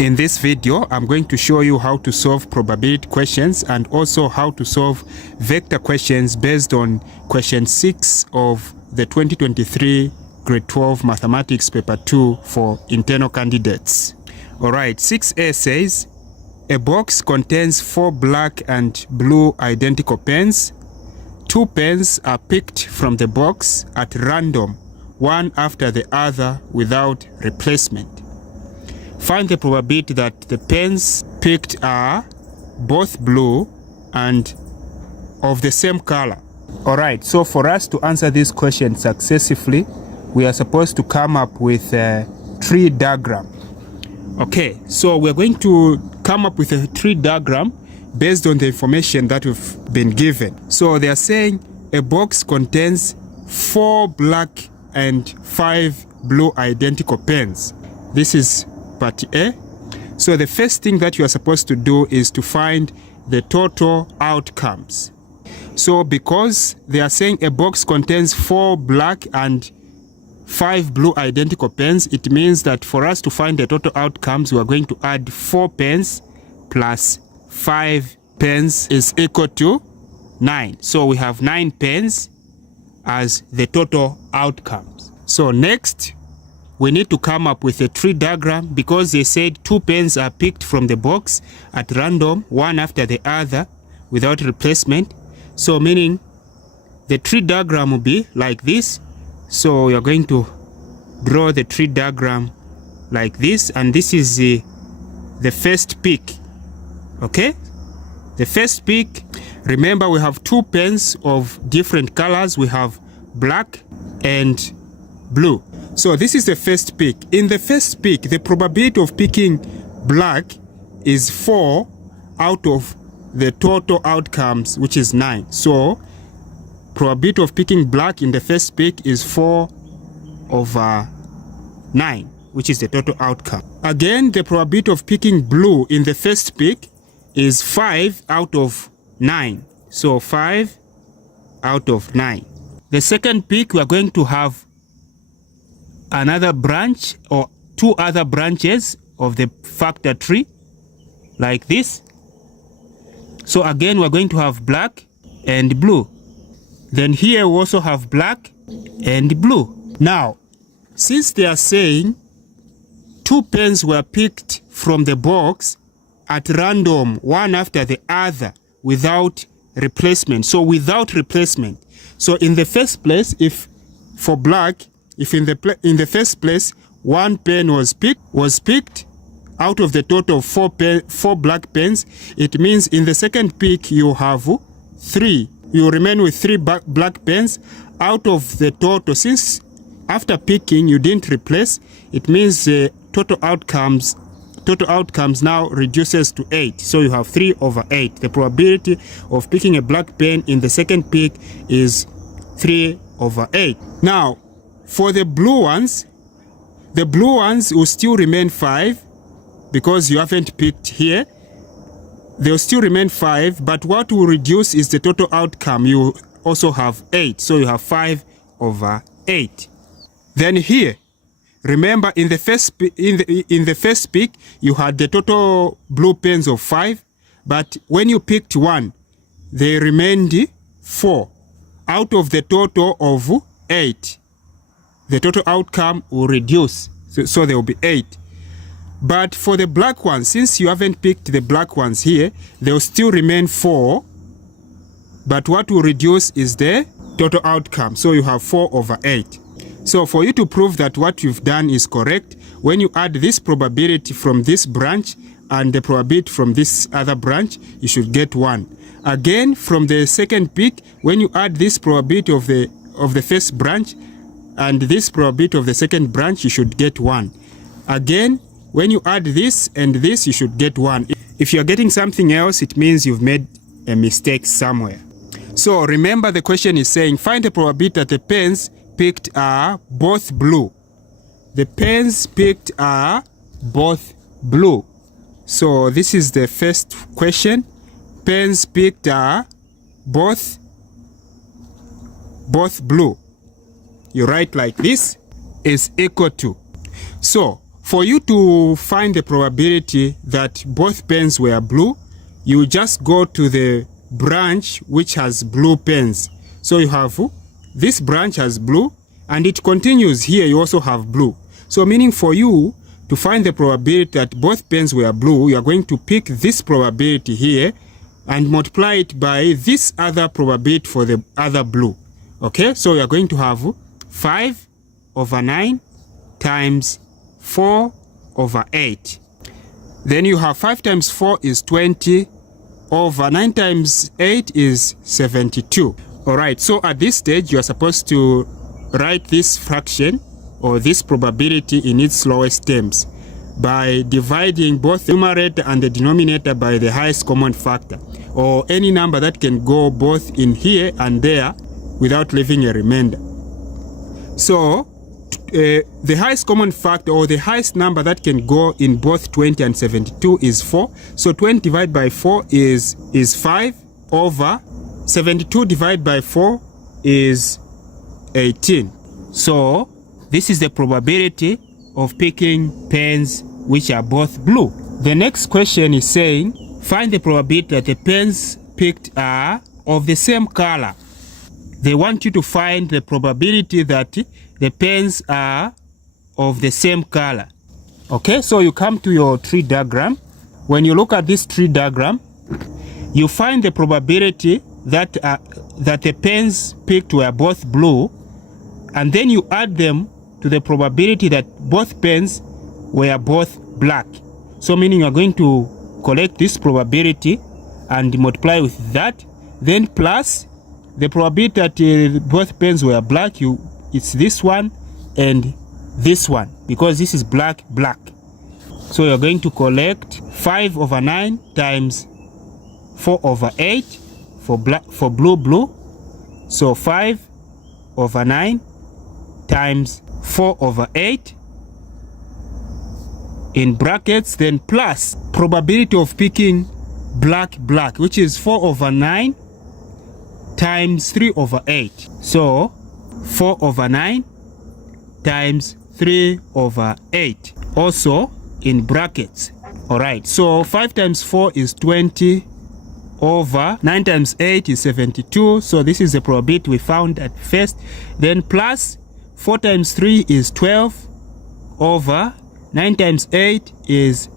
In this video, I'm going to show you how to solve probability questions and also how to solve vector questions based on question 6 of the 2023 grade 12 mathematics paper 2 for internal candidates. Alright, 6a says, a box contains 4 black and blue identical pens. 2 pens are picked from the box at random, one after the other without replacement. Find the probability that the pens picked are both blue and of the same color. Alright, so for us to answer this question successfully, we are supposed to come up with a tree diagram. Okay, so we're going to come up with a tree diagram based on the information that we've been given. So they are saying a box contains 4 black and 5 blue identical pens. This is part A. So the first thing that you are supposed to do is to find the total outcomes. So because they are saying a box contains 4 black and 5 blue identical pens, it means that for us to find the total outcomes, we are going to add 4 pens plus 5 pens is equal to 9. So we have 9 pens as the total outcomes. So next, we need to come up with a tree diagram because they said 2 pens are picked from the box at random, one after the other without replacement. So meaning the tree diagram will be like this. So we are going to draw the tree diagram like this, and this is the first pick. Okay, the first pick, remember we have 2 pens of different colors. We have black and blue. So this is the first pick. In the first pick, the probability of picking black is 4 out of the total outcomes, which is 9. So probability of picking black in the first pick is 4 over 9, which is the total outcome. Again, the probability of picking blue in the first pick is 5 out of 9. So 5 out of 9. The second pick, we are going to have another branch or 2 other branches of the factor tree like this. So again, we're going to have black and blue. Then here we also have black and blue. Now, since they are saying 2 pens were picked from the box at random, one after the other without replacement. So without replacement. So in the first place, if for black, if in the first place 1 pen was picked out of the total of 4 black pens, it means in the second pick you have 3. You remain with 3 black pens out of the total. Since after picking you didn't replace, it means the total outcomes now reduces to 8. So you have 3 over 8. The probability of picking a black pen in the second pick is 3 over 8. Now, for the blue ones will still remain 5 because you haven't picked here. They'll still remain 5, but what will reduce is the total outcome. You also have 8, so you have 5 over 8. Then here, remember in the first pick, you had the total blue pens of 5, but when you picked 1, they remained 4 out of the total of 8. The total outcome will reduce, so there will be 8. But for the black ones, since you haven't picked the black ones here, they will still remain 4. But what will reduce is the total outcome. So you have 4 over 8. So for you to prove that what you've done is correct, when you add this probability from this branch and the probability from this other branch, you should get 1. Again, from the second pick, when you add this probability of the first branch and this probability of the second branch, you should get 1. Again, when you add this and this, you should get 1. If you're getting something else, it means you've made a mistake somewhere. So remember, the question is saying find the probability that the pens picked are both blue. The pens picked are both blue. So this is the first question. Pens picked are both blue. You write like this is equal to. So for you to find the probability that both pens were blue, you just go to the branch which has blue pens. So you have this branch has blue, and it continues here, you also have blue. So meaning for you to find the probability that both pens were blue, you are going to pick this probability here and multiply it by this other probability for the other blue. Okay, so you are going to have 5 over 9 times 4 over 8. Then you have 5 times 4 is 20 over 9 times 8 is 72. Alright, so at this stage you are supposed to write this fraction or this probability in its lowest terms by dividing both the numerator and the denominator by the highest common factor, or any number that can go both in here and there without leaving a remainder. So the highest common factor, or the highest number that can go in both 20 and 72 is 4. So 20 divided by 4 is 5 over 72 divided by 4 is 18. So this is the probability of picking pens which are both blue. The next question is saying, find the probability that the pens picked are of the same color. They want you to find the probability that the pens are of the same color. Okay, so you come to your tree diagram. When you look at this tree diagram, you find the probability that the pens picked were both blue, and then you add them to the probability that both pens were both black. So meaning you are going to collect this probability and multiply with that, then plus the probability that both pens were black, it's this one and this one, because this is black, black. So you're going to collect 5 over 9 times 4 over 8 for blue, blue. So 5 over 9 times 4 over 8 in brackets, then plus probability of picking black, black, which is 4 over 9 times 3 over 8. So 4 over 9 times 3 over 8, also in brackets. Alright, so 5 times 4 is 20 over 9 times 8 is 72. So this is the probability we found at first. Then plus 4 times 3 is 12 over 9 times 8 is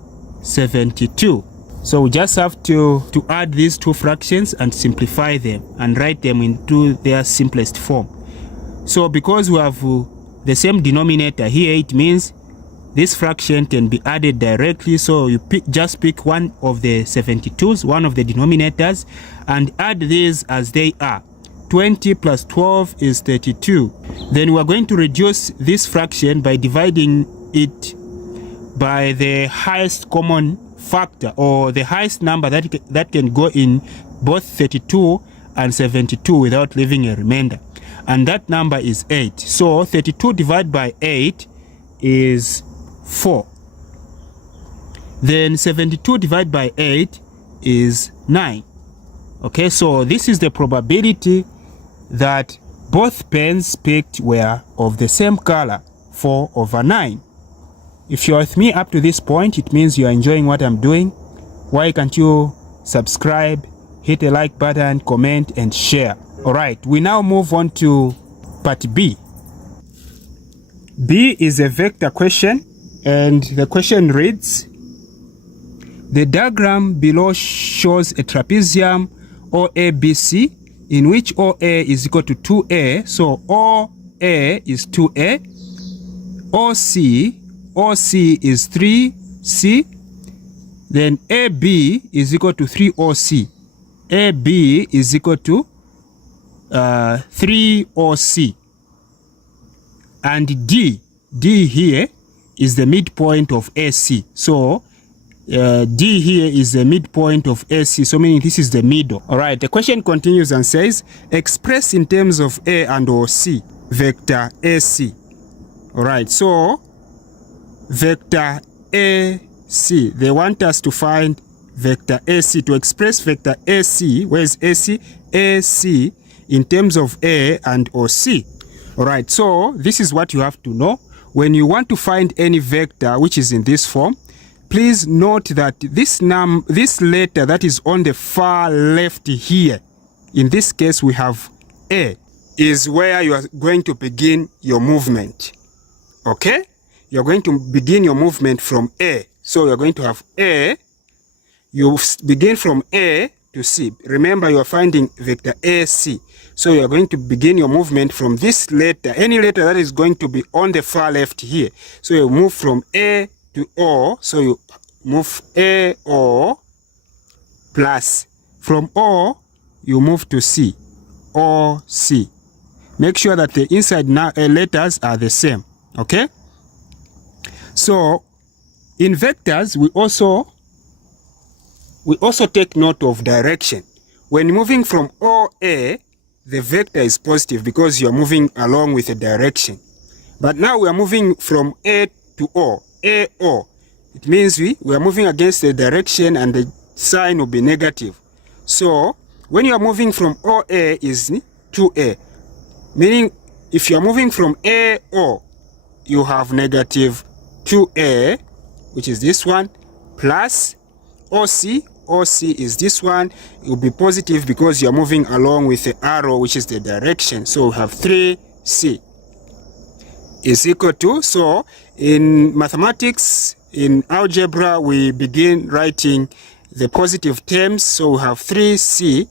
72. So we just have to add these two fractions and simplify them and write them into their simplest form. So because we have the same denominator here, it means this fraction can be added directly. So you just pick one of the 72s, one of the denominators, and add these as they are. 20 plus 12 is 32. Then we are going to reduce this fraction by dividing it by the highest common factor, or the highest number that can go in both 32 and 72 without leaving a remainder, and that number is 8. So 32 divided by 8 is 4. Then 72 divided by 8 is 9. Okay, so this is the probability that both pens picked were of the same color, 4 over 9. If you're with me up to this point, it means you're enjoying what I'm doing. Why can't you subscribe, hit a like button, comment, and share? Alright, we now move on to part B. B is a vector question, and the question reads, the diagram below shows a trapezium OABC in which OA is equal to 2A. So OA is 2A, OC is 3C, then AB is equal to 3OC. AB is equal to 3OC. And D here is the midpoint of AC. So D here is the midpoint of AC, so meaning this is the middle. Alright, the question continues and says, express in terms of A and OC, vector AC. Alright, so vector AC, they want us to find vector AC. To express vector AC, where is AC? AC in terms of A and OC. Alright, so this is what you have to know. when you want to find any vector which is in this form, please note that this letter that is on the far left here, in this case we have A, is where you are going to begin your movement. Okay? You're going to begin your movement from A. So you're going to have A. You begin from A to C. Remember, you are finding vector AC. So you're going to begin your movement from this letter, any letter that is going to be on the far left here. So you move from A to O. So you move A, O, plus. From O, you move to C. O, C. Make sure that the inside letters are the same. Okay? So, in vectors, we also take note of direction. When moving from OA, the vector is positive because you are moving along with a direction. But now we are moving from A to O, AO. It means we are moving against the direction and the sign will be negative. So, when you are moving from OA is to A, meaning if you are moving from AO, you have negative 2A, which is this one, plus OC. OC is this one. It will be positive because you are moving along with the arrow, which is the direction. So we have 3C is equal to, so in mathematics, in algebra, we begin writing the positive terms. So we have 3C,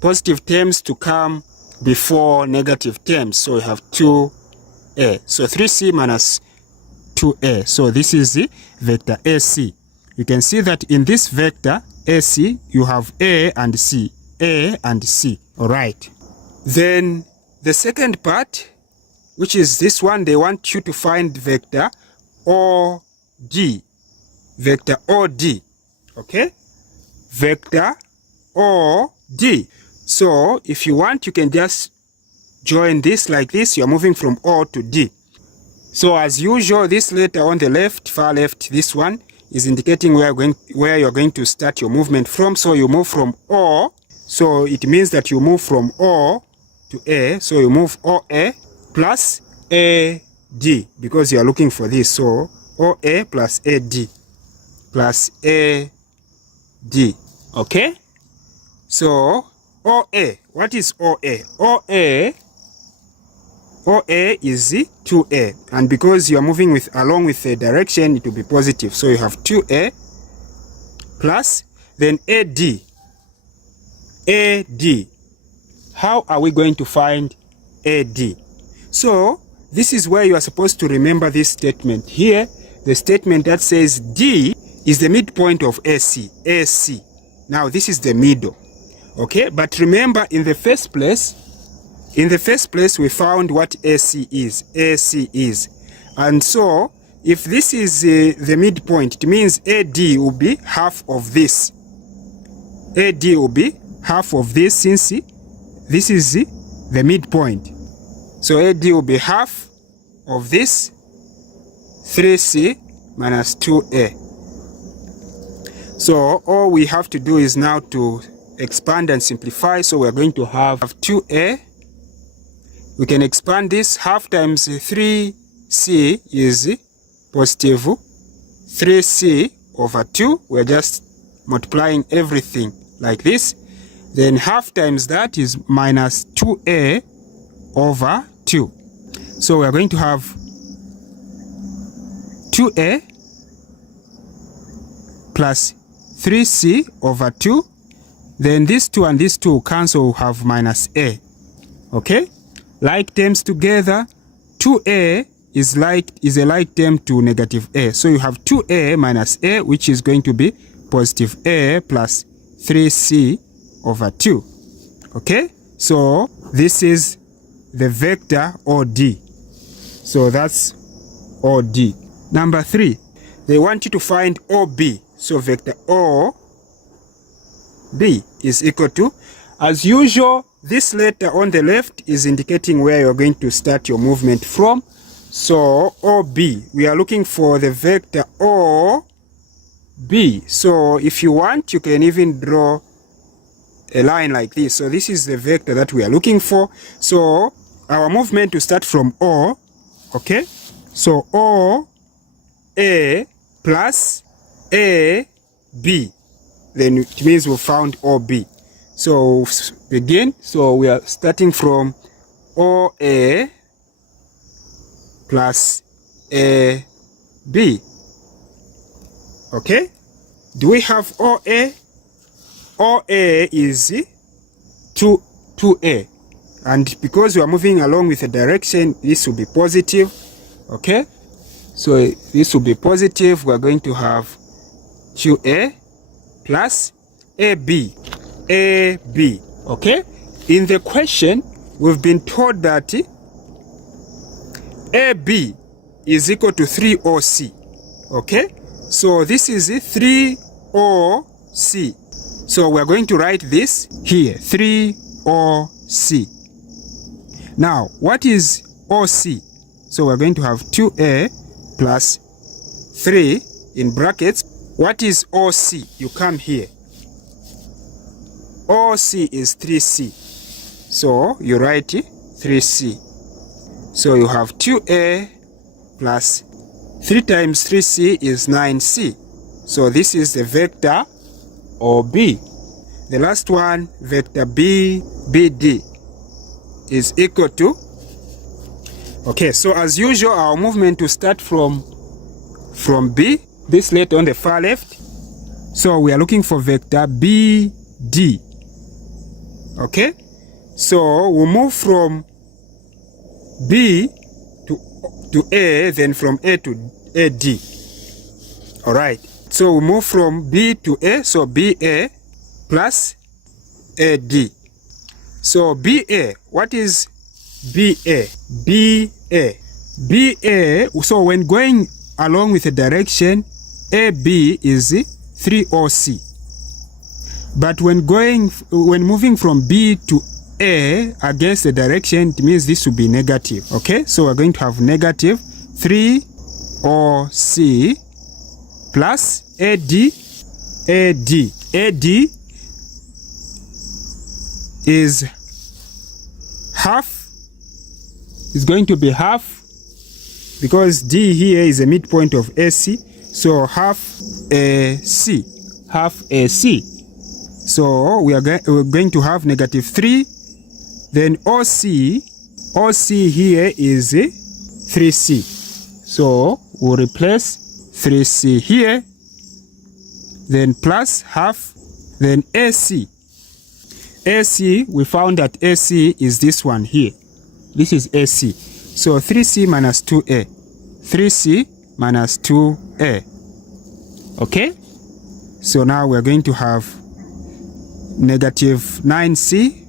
positive terms to come before negative terms. So we have 2A. So 3C minus 2A. So this is the vector AC. You can see that in this vector AC, you have A and C. A and C. All right. Then the second part, which is this one, they want you to find vector OD. Vector OD. Okay? Vector OD. So if you want, you can just join this like this. You're moving from O to D. So as usual, this letter on the left, far left, this one, is indicating where you're going to start your movement from. So you move from O. So it means that you move from O to A. So you move OA plus AD because you are looking for this. So OA plus AD plus AD. Okay? So OA. What is OA? OA is 2A, and because you are moving along with the direction, it will be positive. So you have 2A plus, then AD. AD. How are we going to find AD? So this is where you are supposed to remember this statement. Here, the statement that says D is the midpoint of AC. AC. Now this is the middle. Okay, but remember in the first place, we found what AC is. AC is. And so, if this is the midpoint, it means AD will be half of this. AD will be half of this since this is the midpoint. So AD will be half of this 3C minus 2A. So all we have to do is now to expand and simplify. So we're going to have 2A. We can expand this. Half times 3C is positive 3C over 2. We're just multiplying everything like this. Then half times that is minus 2A over 2. So we're going to have 2A plus 3C over 2. Then this 2 and this 2 cancel, have minus A. Okay? Like terms together, 2A is a like term to negative A. So you have 2A minus A, which is going to be positive A plus 3C over 2. Okay? So this is the vector OD. So that's OD. Number 3, they want you to find OB. So vector OB is equal to, as usual, this letter on the left is indicating where you're going to start your movement from. So OB, we are looking for the vector OB. So if you want, you can even draw a line like this. So this is the vector that we are looking for. So our movement to start from O, okay? So OA plus AB. Then it means we found OB. So begin. So we are starting from OA plus AB. Okay? Do we have OA? OA is 2A. And because we are moving along with a direction, this will be positive. Okay? So this will be positive. We are going to have 2A plus AB. AB. Okay? In the question, we've been told that AB is equal to 3OC. Okay? So this is 3OC. So we're going to write this here, 3OC. Now, what is OC? So we're going to have 2A plus 3 in brackets. What is OC? You come here. OC is 3C. So you write 3C. So you have 2A plus 3 times 3C is 9C. So this is the vector OB. The last one, vector BD, is equal to. Okay, so as usual, our movement will start from B, this letter on the far left. So we are looking for vector BD. Okay, so we'll move from B to A, then from A to AD. All right, so we move from B to A, so BA plus AD. So BA, what is BA? BA, so when going along with the direction, AB is 3OC. But when moving from B to A against the direction, it means this will be negative. Okay, so we're going to have negative 3OC plus AD is half. It's going to be half because D here is a midpoint of AC, so half AC. So we're going to have negative 3. Then OC here is 3C. So we'll replace 3C here, then plus half, then AC. AC, we found that AC is this one here. This is AC. So 3C minus 2A. 3C minus 2A. Okay? So now we're going to have negative 9C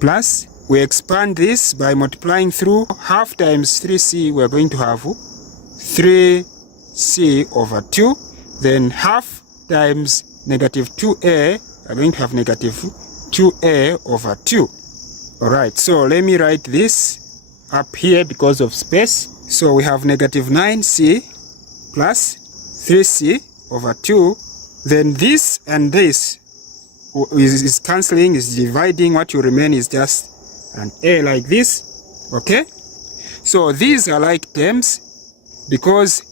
plus, we expand this by multiplying through half times 3C, we're going to have 3C over 2. Then half times negative 2A, we're going to have negative 2A over 2. Alright, so let me write this up here because of space. So we have negative 9C plus 3C over 2. Then this and this is cancelling, is dividing. What will remain is just an A like this. Okay? So these are like terms because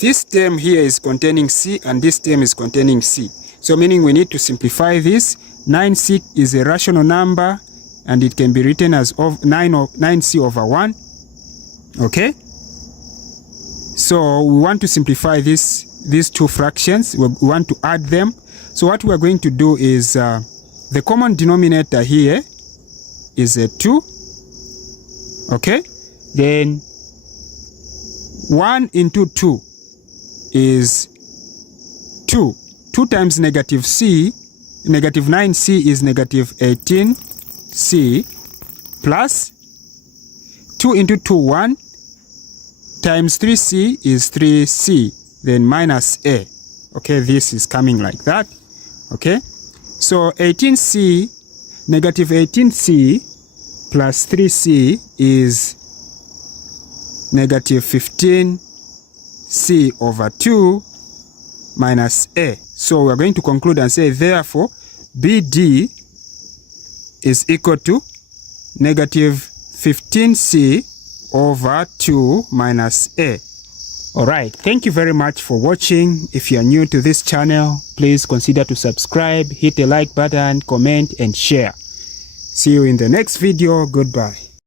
this term here is containing C and this term is containing C. So meaning we need to simplify this. 9C is a rational number and it can be written as 9C over 1. Okay? So we want to simplify these two fractions. We want to add them. So what we are going to do is the common denominator here is a 2. Okay? Then 1 into 2 is 2. 2 times negative C, negative 9C is negative 18C plus 2 into 2, 1 times 3C is 3C, then minus A. Okay, this is coming like that. Okay, so 18C, negative 18C plus 3C is negative 15C over 2 minus A. So we're going to conclude and say, therefore, BD is equal to negative 15C over 2 minus a. Alright, thank you very much for watching. If you are new to this channel, please consider to subscribe, hit the like button, comment and share. See you in the next video. Goodbye.